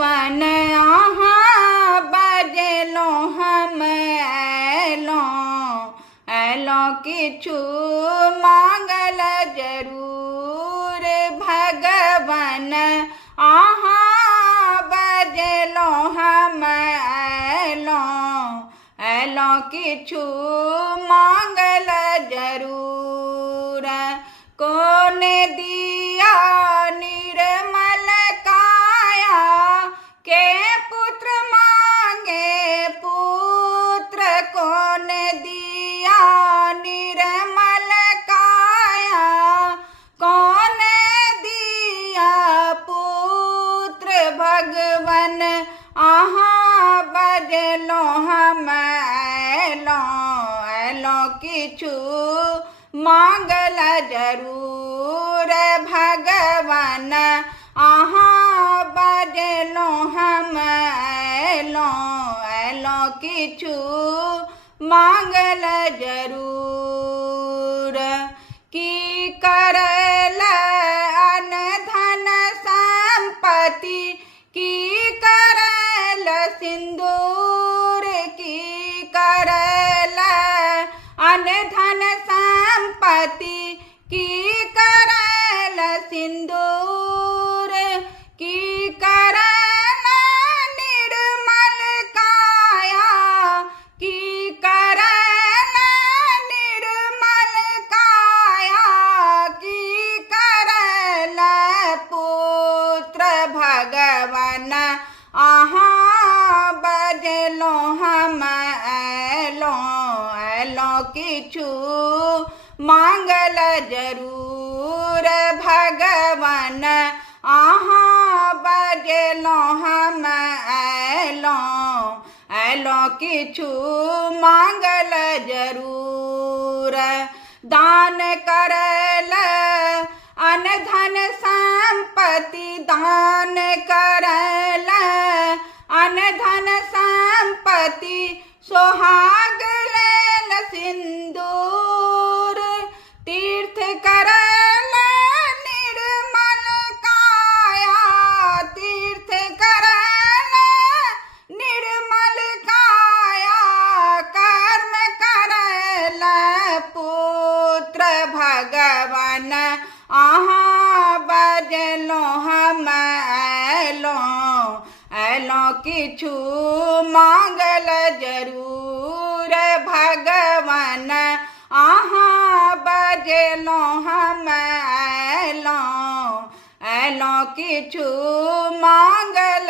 भगवान आहाँ बजलो हम एलो किछु मांगल जरूर भगवान आहाँ बजलो हम एलो किछु मांगल जरूर कौन दिया निर्मल काया के पुत्र मांगे पुत्र कौन दिया निर्मल काया कौन दिया पुत्र भगवान आहाँ बजलो हम एलो किछु मांगल जरूर भगवान आहाँ बजलो हम एलो किछु मांगल जरूर की करल अन धन संपत्ति की करल सिंदूर की करल अन धन संपत्ति की करल सिंदूर की करल निर्मल काया की करल निर्मल काया की करल पुत्र भगवान आहाँ बजलो हम एलो किछु मांगल जरूर भगवान आहाँ बजलो हम एलो किछु मांगल जरूर दान करल अन धन संपत्ति दान करल अन धन संपत्ति सोहाग लेल सिंदूर तीर्थ करल निर्मल काया तीर्थ करल निर्मल काया कर्म करल पुत्र भगवान आहाँ बजलो हम एलो किछु मांगल जरूर भगवान आहाँ बजलो हम एलो किछु मांगल